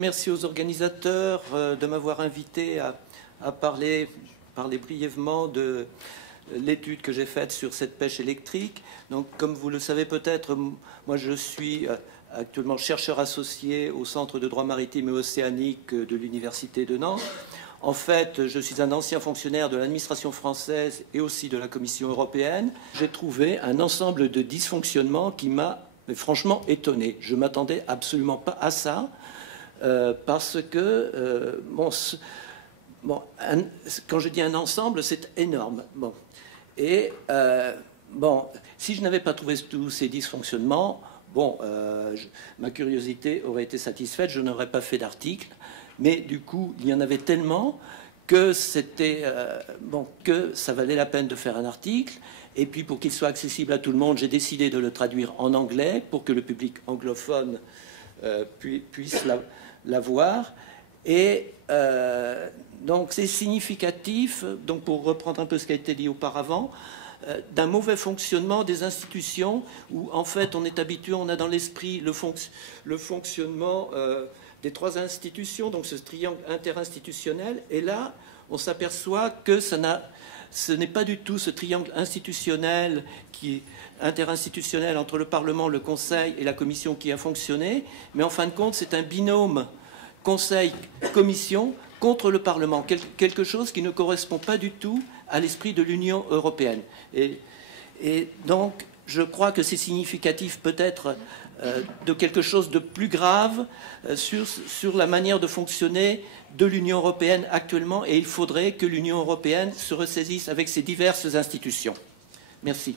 Merci aux organisateurs de m'avoir invité à parler brièvement de l'étude que j'ai faite sur cette pêche électrique. Donc, comme vous le savez peut-être, moi je suis actuellement chercheur associé au Centre de droit maritime et océanique de l'Université de Nantes. En fait, je suis un ancien fonctionnaire de l'administration française et aussi de la Commission européenne. J'ai trouvé un ensemble de dysfonctionnements qui m'a franchement étonné. Je ne m'attendais absolument pas à ça. Parce que, quand je dis un ensemble, c'est énorme. Et si je n'avais pas trouvé tous ces dysfonctionnements, ma curiosité aurait été satisfaite, je n'aurais pas fait d'article. Mais du coup, il y en avait tellement que que ça valait la peine de faire un article. Et puis, pour qu'il soit accessible à tout le monde, j'ai décidé de le traduire en anglais pour que le public anglophone puisse la voir. Et donc c'est significatif, donc pour reprendre un peu ce qui a été dit auparavant, d'un mauvais fonctionnement des institutions où en fait on est habitué, on a dans l'esprit le fonctionnement des trois institutions, donc ce triangle interinstitutionnel, et là on s'aperçoit que ce n'est pas du tout ce triangle institutionnel interinstitutionnel entre le Parlement, le Conseil et la Commission qui a fonctionné, mais en fin de compte, c'est un binôme Conseil-Commission contre le Parlement, quelque chose qui ne correspond pas du tout à l'esprit de l'Union européenne. Et donc, je crois que c'est significatif peut-être de quelque chose de plus grave sur la manière de fonctionner de l'Union européenne actuellement, et il faudrait que l'Union européenne se ressaisisse avec ses diverses institutions. Merci.